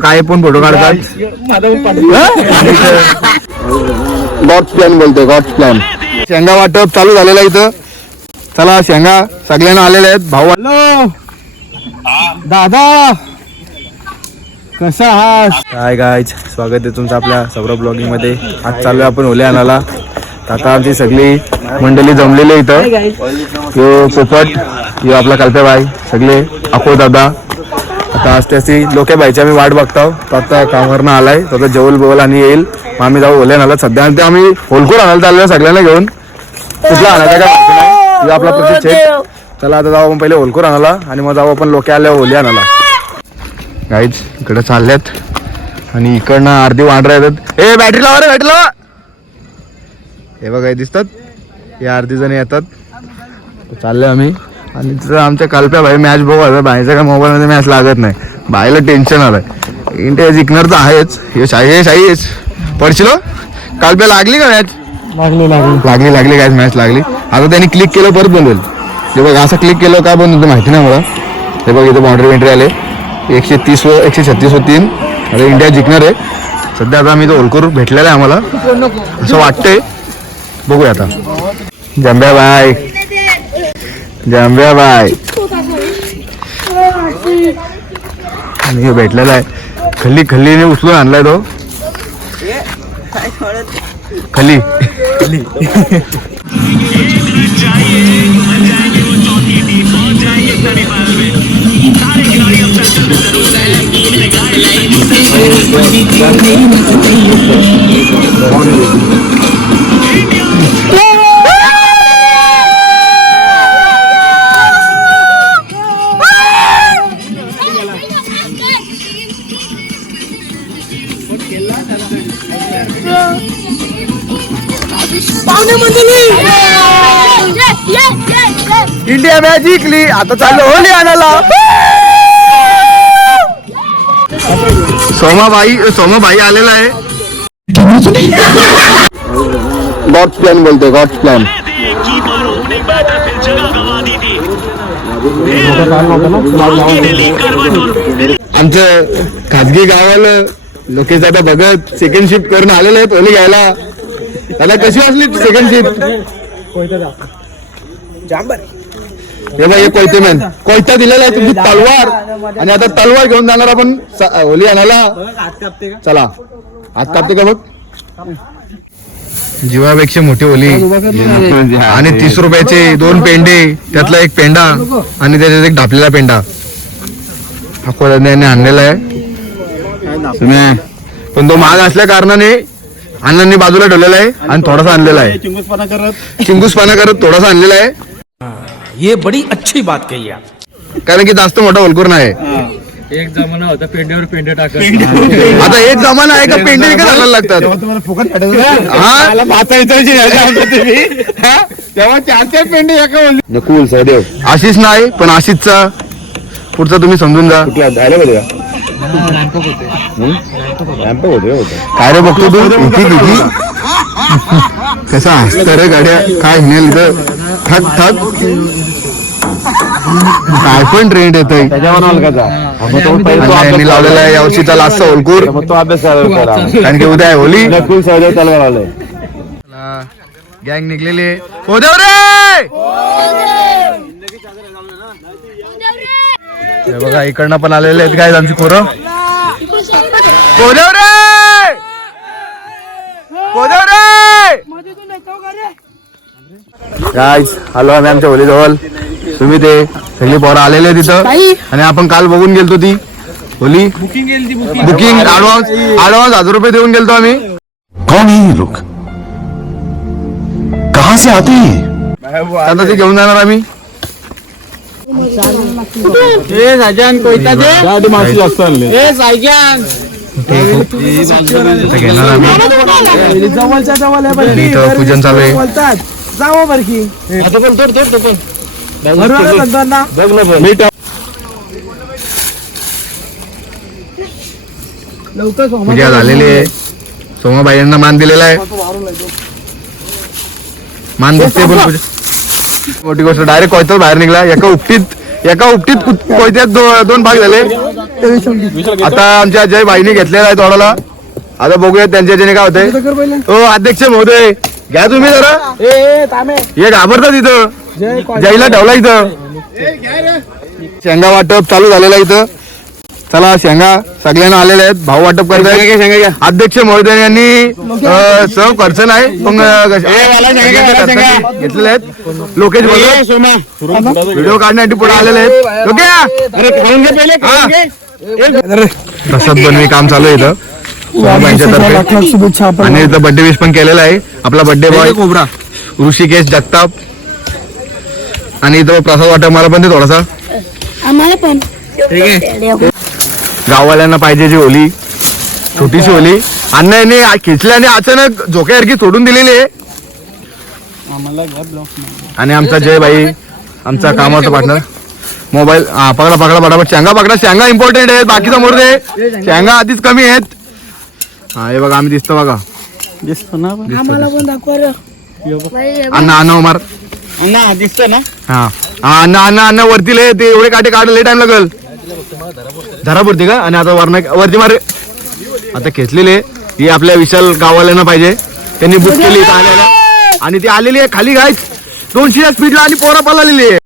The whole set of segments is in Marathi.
काय पण फोटो काढतात. गॉड्स प्लॅन बोलतोय, गॉड्स प्लॅन. शेंगा वाटप चालू झालेला इथं. चला शेंगा सगळ्यांना आलेल्या आहेत. भाऊ हॅलो दादा कसा आहात? काय गायज, स्वागत आहे तुमचं आपल्या सौरभ ब्लॉगिंग मध्ये. आज चालू आहे आपण ओले आणायला. आता आमची सगळी मंडळी जमलेली इथं. यो पोपट, यो आपला कल्पेबाई, सगळे अको दादा. आता आज त्याची लोके बाईची आम्ही वाट बघतो. तो आता कामावरनं आलाय, तो आता जेवल बोल आणि येईल. मग आम्ही जाऊ ओले आणायला. सध्या ते आम्ही होलकोर आणायला चाललो सगळ्यांना घेऊन. कुठला आणायचा काय माहिती नाही. आपला प्रतीक शेठ. चला आता जाऊ आपण पहिले होलकोर आणायला आणि मग जाऊ आपण लोके आल्या ओले आणायला. गाईज इकडे चालल्यात आणि इकडनं अर्धी वांढरा येतात. ए बॅटरी लावा रे, बॅटरी लावा. हे बघा दिसतात, हे अर्धी जण येतात. चालले आम्ही आणि तिथं आमच्या कल्प्या भाई मॅच बघू. भाईच्या काय मोबाईलमध्ये मॅच लागत नाही. भाईला टेन्शन आलंय. इंडिया जिंकणार तर आहेच. हे शाहीच पडशील. कल्प्या लागली का मॅच? लागली काय मॅच लागली. आता त्यांनी क्लिक केलं परत बंद होईल. हे बघ असं क्लिक केलं काय बंद होतं माहिती नाही मला. हे बघ इथं बाउंड्री वेंट्री आले 130 व 136 व 3. आता इंडिया जिंकणार आहे. सध्या आता आम्ही तो होलकोर भेटलेला आहे आम्हाला असं वाटतंय. बघूया आता. जंब्याबाई आणि हे भेटलेला आहे. खल्लीने उचलून आणलाय तो. खली इंडिया मॅच जिंकली. आता चाललो होली आणायला. सोमाबाई आलेला आहे. गॉड्स प्लॅन बोलतोय, गॉड्स प्लॅन. आमचं खाजगी गावाला लोकेश आता बघत सेकंड शिफ्ट करून आलेलं आहे पहिली घ्यायला. आता कशी असली सेकंड शिफ्ट? हे बघ हे कोयते मॅन कोयता दिलेला आहे तुमची तलवार. आणि आता तलवार घेऊन जाणार आपण होली आणायला. चला हात कापते का बघ. जीवापेक्षा मोठी होली. आणि 30 रुपयाचे 2 पेंडे, त्यातला एक पेंडा आणि त्याच्यात एक ढापलेला पेंडा अकोल्याने आणलेला आहे. पण तो महाग असल्या कारणाने अण्णांनी बाजूला ठेवलेला आहे आणि थोडासा आणलेला आहे. चिंगूसपणा करत थोडासा आणलेला आहे. ये बड़ी अच्छी बात कही आप. कारण की जास्त मोठा होलकोर नाही. एक जमाना होता पेंड्यावर पेंडे टाकत. आता एक जमाना आहे का पेंडे विकत आणायला लागतात. तेव्हा 4 पेंडे एका कुल सहदेव. आशिष नाही पण आशिषचा पुढचा तुम्ही समजून जा. काय रे बघतो तू कसा हसत रे गाड्या. काय हिनेल इथं ठक ठक. काय पण ट्रेंड येतोय लावलेला आहे यावर्षीचा लास्ट होलकोर. कारण की उद्या आहे होली. गँग निघलेली आहे. बघा इकडनं पण आलेले आहेत काय आमची पोरं. गाईज आलो आम्ही आमच्या होली जवळ. तुम्ही ते सगळी पोरं आलेले तिथं. आणि आपण काल बघून गेलतो ती होली. बुकिंग ऍडव्हान्स 1000 रुपये देऊन गेलतो आम्ही. कौन है ये लोग? कहां से आते हैं? आता ते घेऊन जाणार आम्ही. पूजन चालू आहे. पूजा झालेली आहे. सोमाबाईंना मान दिलेला आहे. मान दिसते पण मोठी गोष्ट डायरेक्ट कोयताच बाहेर निघला. एका उपटीत एका उपटीत कोयत्यात दोन भाग झाले. आता आमच्या अजय भाईने घेतलेला आहे तोडाला. आता बघूया त्यांच्या ज्याने काय होतंय. हो अध्यक्ष महोदय घ्या तुम्ही जरा. हे घाबरतात इथं. जयला ठेवला इथं. शेंगा वाटप चालू झालेला इथं. चला शेंगा सगळ्यांना आलेले आहेत. भाऊ वाटप करताय. अध्यक्ष महोदय यांनी सर्व खर्च नाही पण घेतलेले आहेत. लोकेश व्हिडिओ काढण्यासाठी पुढे आलेले आहेत. प्रसाद बनवी काम चालू आहे इथं सोमाबाईंच्यातर्फे. आणि इथं बर्थडे विश पण केलेला आहे आपला birthday boy cobra Rishikesh Jagtap. आणि इथं प्रसाद वाटप मला पण ते थोडासा आम्हाला पण ठीक आहे. गाववाल्यांना पाहिजे जी होली छोटीशी होली अण्णांनी खिचली आणि अचानक झोक्यासारखी सोडून दिलेली आहे. आणि आमचा जय भाई आमचा कामाचा पार्टनर मोबाईल पकडा पकडा पटापट शेंगा पकडा. शेंगा इम्पॉर्टंट आहेत बाकीचा मोर दे. शेंगा आधीच कमी आहेत. हा हे बघा आम्ही दिसतो बघा. आम्हाला पण दाखवा रे. अण्णा अण्णा उमार दिसतो ना. हा अण्णा अण्णा अण्णा वरती लय ते एवढे काटे काढले टाइम लागल धरापुरती का. आणि आता वरती मारे आता खेचलेले ही आपल्या विशाल गाववाल्यांना पाहिजे. त्यांनी बुक केली इथं आलेला आणि ती आलेली आहे खाली गायच 200 स्पीडला आणि पोरा पळालेली आहे.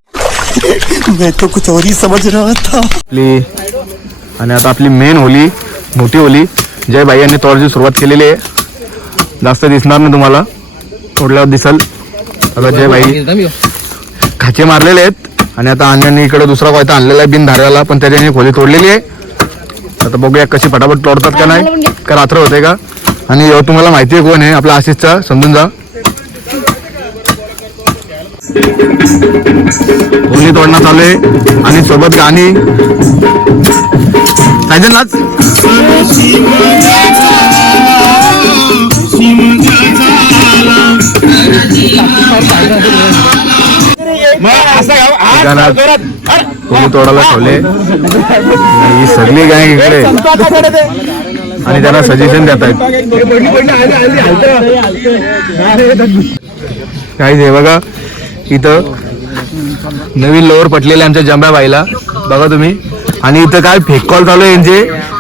मैं तो कुछ और ही समझ रहा था. आणि आता आपली मेन होली मोठी होली जय भाई यांनी तोडायची सुरुवात केलेली आहे. जास्त दिसणार नाही तुम्हाला तोडल्यावर दिसल. आता जय भाई खाचे मारलेले आहेत. आणि आता अन्याने इकडे दुसरा कोयता आणलेला आहे बिन धाऱ्याला पण त्याच्याने खोली तोडलेली आहे. आता बघूया कशी फटाफट तोडतात का नाही का रात्र होते का. आणि तुम्हाला माहिती आहे कोण आहे आपला आशिषचा समजून जा. खोली तोडणं चालू आहे आणि सोबत गाणी पाहिजे नाच. खोली तोडायला ठेवले ही सगळी गँग इकडे आणि त्यांना सजेशन देत आहेत. काहीच आहे बघा इथं नवीन लोअर पटलेले आमच्या जंब्याबाईला बघा तुम्ही. आणि इथं काय फेक कॉल चालू आहे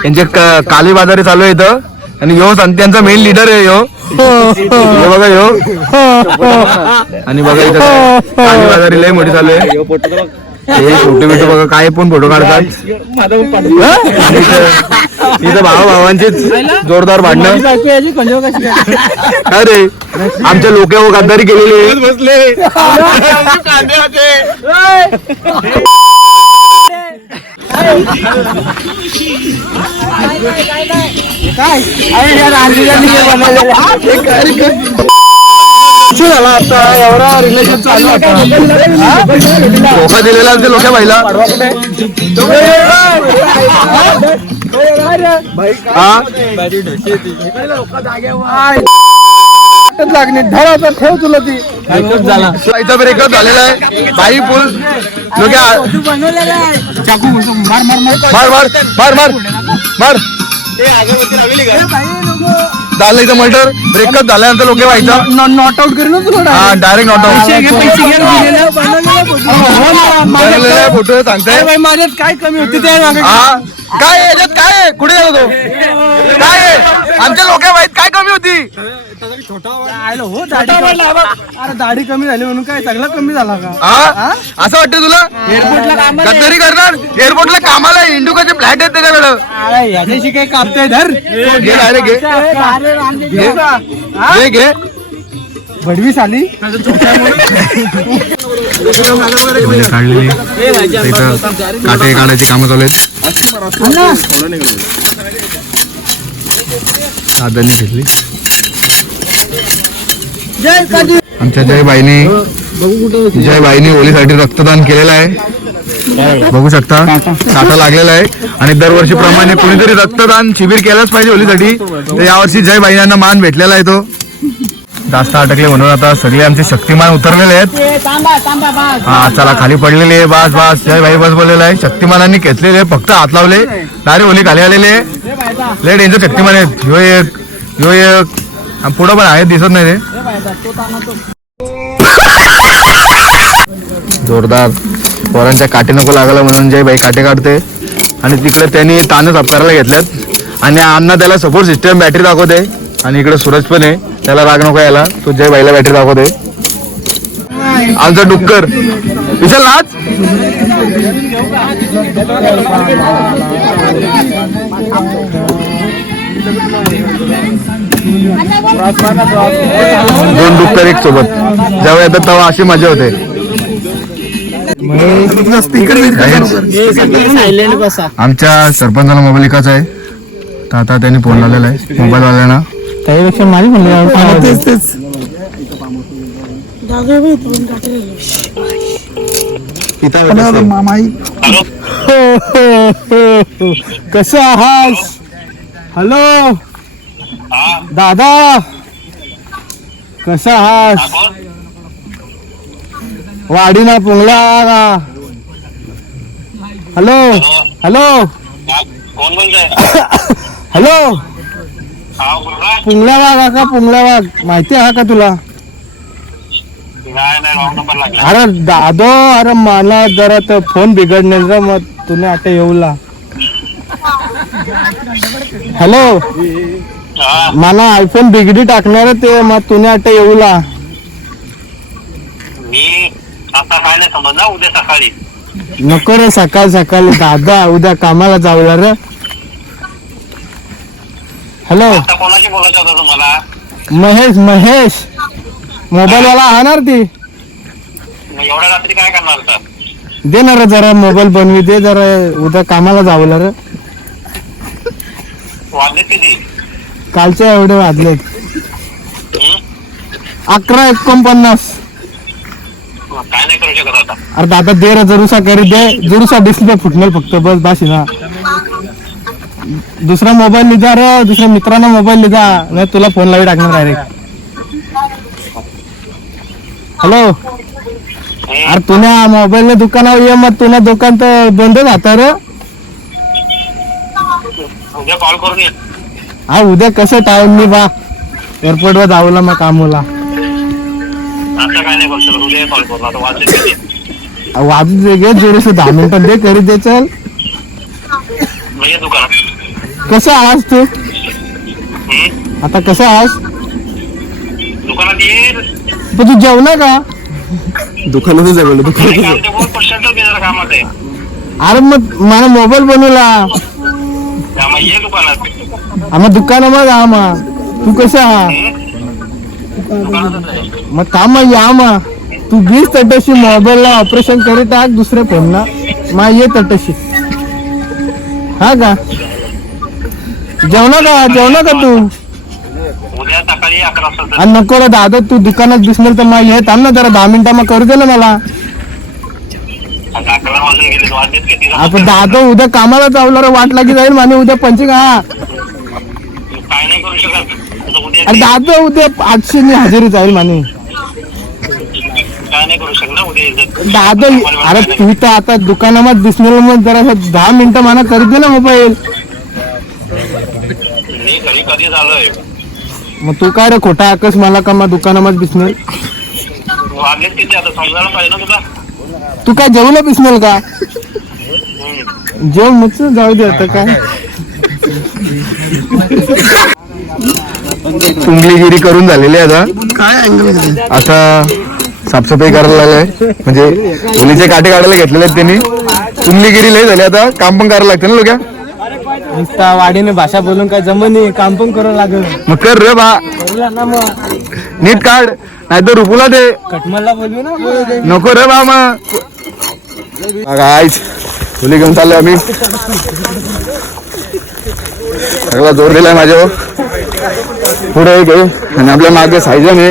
यांचे काली बाजारी चालू आहे इथं. आणि यो त्यांचा मेन लीडर आहे यो बघा यो. आणि बघा इथं काली बाजारी लय मोठी चालू आहे. हे फोटो बिटो बघा काय पण फोटो काढतात. इथं भावांचीच जोरदार भांडणं. अरे आमच्या लोक गद्दारी केलेली बसले. एवढा रिलेशन चालू धोका दिलेला लोक भाईला. लागणे धराचा ठेव तुला ती इथं ब्रेकअप झालेला आहे. बाई फुल लोक मार मार मार मार मार मार झालं इथं मर्डर. ब्रेकअप झाल्यानंतर लोक व्हायचा नॉट आउट करेल तुला डायरेक्ट नॉट आउट. फोटो सांगताय माझ्यात काय कमी होती ते काय याच्यात काय कुठे गेलो तो काय आमच्या लोक माहित काय कमी होती. दाढी कमी झाली म्हणून काय सगळं कमी झाला का असं वाटतं तुला. एअरपोर्टला गद्दारी करणार एअरपोर्टला कामाला इंडुकाचे फ्लॅट आहेत त्याच्याकडं याच्याशी काही कापताय धर घे डायरेक्ट घे घे भडवीस आली काढलेली काटे काढायची कामं चालू आहेत. साधने घेतली आमच्या जय बाईने होलीसाठी रक्तदान केलेलं आहे. बघू शकता काटा लागलेला आहे. आणि दरवर्षीप्रमाणे कोणीतरी रक्तदान शिबिर केलंच पाहिजे होलीसाठी. तर यावर्षी जय बाईंना मान भेटलेला आहे. तो जास्त अटकले म्हणून आता सगळे आमचे शक्तिमान उतरलेले आहेत. हा चला खाली पडलेले आहे. बस बस जय भाई बस बोललेला आहे. शक्तिमानांनी घेतलेले फक्त हात लावले डायरेक्ट होली खाली आलेले लेट यांचे शक्तिमान आहेत. ह्यो एक पुढं पण आहेत दिसत नाही ते जोरदार पोरांच्या काटे नको लागायला म्हणून जय भाई काटे काढते आणि तिकडे त्यांनी तानं साफ करायला घेतल्यात आणि अण्णा त्याला सपोर्ट सिस्टम बॅटरी दाखवते आणि इकडे सूरज पण आहे, त्याला राग नको यायला, तो जय भाईला बॅटरी दाखवते. आमचा डुक्कर विशाल नाच. दोन डुक्कर एक सोबत जेव्हा येतात तेव्हा अशी मजा होते. आमच्या सरपंचाला मोबाईल एकाच आहे, तर आता त्यांनी फोन लावलेला आहे मोबाईल वाल्यांना. त्यापेक्षा माझी फोन तेच मामाई कसं आहात. हॅलो दादा कसं आहात. वाडीना पुंगला. हॅलो हॅलो हॅलो पुंगला वाघ का पुंगला वाघ माहिती आहे का तुला. अरे दादो अरे मला जरा तर फोन बिघडणार रे, मग तुने आता येऊला. हॅलो मला आयफोन बिघडी टाकणार ते, मग तुने आता येऊला. आता काय नाही समजला, उद्या सकाळी नको रे सकाळ सकाळी दादा उद्या कामाला जाऊला रे. हॅलो आता कोणाशी बोलायचं होतं तुम्हाला. महेश महेश मोबाईल वाला आणणार ती. मग एवढ्या रात्री काय करणार होता. दे ना रे जरा मोबाईल बनवी दे जरा, उद्या कामाला जाऊला रे. वाजले किती. कालच्या एवढे वाजलेत 11:49. काय नाही करू शकत आता. अरे दादा दे रे जरूसा करी दे, जरूसा डिस्प्ले फुटणार फक्त बस बाशी ना. दुसरा मोबाईल लिजा रे, दुसऱ्या मित्रांना मोबाईल लिजा नाही तुला फोन लावी टाकणार डायरेक्ट. हॅलो अरे तुला मोबाईल दुकानावर ये, मग तुला दुकान तर बंद राहता रे. उद्या कॉल करून ये. हा उद्या कसं टाइम मी बा एअरपोर्ट वर जाऊला मग कामला. आता काय नाही करू शकत, उद्या कॉल करू. आता वाजले किती. वाजू दे गे जोरस 10 मिनिटं दे करी दे चल. मग ये दुकानात. कसं आहास तू आता, कसं आहास. दुकानात ये. पण तू जेवला का. दुकानातच आहे बोल कामात आहे. अरे मग मला मोबाईल बनवला ये दुकानात. आम्हा दुकानामध्ये आम्हा तू कसं आहा मग काम या मा तू 20 तटशी मोबाईलला ऑपरेशन करी टाक दुसऱ्या फोनला मा ये तटशी. हा का जेवणा का तू. उद्या सकाळी 11 वाजता. आणि नको रे दादा तू दुकानात दिसणार तर मग येत आण ना जरा 10 मिनिटं मग करू दे ना मला. 11 वाजून गेले, वाजलेत किती. आपण दादा उद्या कामाला जाऊला रे, वाट लागी जाईल माने उद्या पंचिंग. हा काय नाही करू शकत. उद्या अरे दादा उद्या 800 नी हजेरी जाईल माने. काय नाही करू शकत ना उद्या. दादा अरे तू तर आता दुकानामध्ये दिसणार मग जरा 10 मिनिटं मला करू दे ना मोबाईल. मी घरी कधी झालोय. मग तू काय रे खोटा आकस मला का मग दुकानामध्ये दिसणार. वाजलेत किती आता समजायला पाहिजे ना तुला. तू काय जेवला दिसणार का. जेव मग जाऊ दे आता काय. उंगलीगिरी करून झालेली आता. आता साफसफाई करायला लागलाय, म्हणजे ओलीचे काटे काढायला घेतलेले आहेत त्यांनी. उंगलीगिरी लय झाली आता, काम पण करायला लागतं ना लोक. नुसता वाडीने भाषा बोलून काय जमत नाही, काम पण करावं लागेल. मग कर रे बा नीट काढ नाही तर रुपूला दे. कटमलला बोलू ना नको रे बा. मग आईच ओली घेऊन चाललोय आम्ही. सगळा जोर दिलाय माझ्यावर. पुढे एक आहे आणि आपल्या मागे सायजन आहे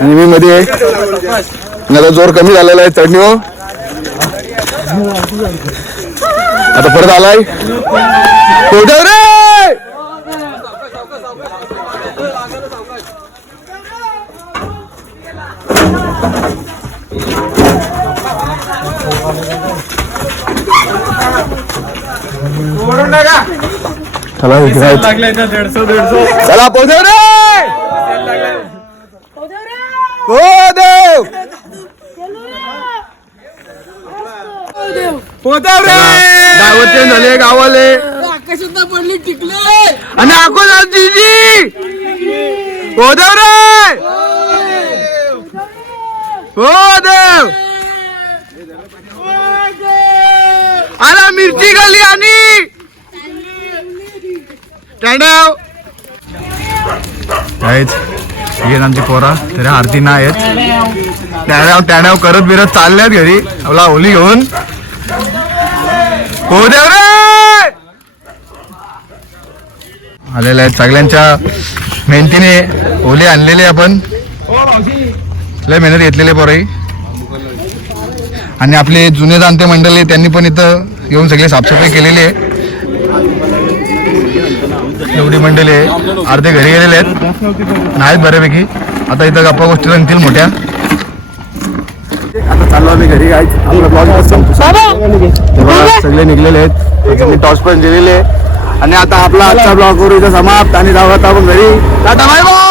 आणि मी मध्ये आहे. माझा जोर कमी झालेला आहे चढणीवर. आता परत आलाय रे. चला चला पोहोचव रे. हो देव गावात चेंज झाले गावाले आणि अकोला जीजी हो देव रे हो देव आला मिरची घाली आणि टँडव ही आमची पोरा तरी आरती नाही आहेत टँडव करत बिरत चालल्यात घरी आपला होली घेऊन हो देव रे आलेल्या आहेत सगळ्यांच्या मेहनतीने होली आणलेली आपण लय मेहनत घेतलेली पोराई आणि आपले जुने जाणते मंडळी त्यांनी पण इथं येऊन सगळे साफसफाई केलेली आहे एवढी मंडळी आहे अर्धे घरी गेलेले आहेत बऱ्यापैकी आता इथं गप्पा गोष्टी रंगतील मोठ्या आता चाललो आम्ही घरी आपला ब्लॉग सगळे निघलेले आहेत टॉस पण दिलेले आणि आता आपला आजचा ब्लॉग करू इथं समाप्त आणि जाऊ आता आपण घरी टाटा बाय बाय.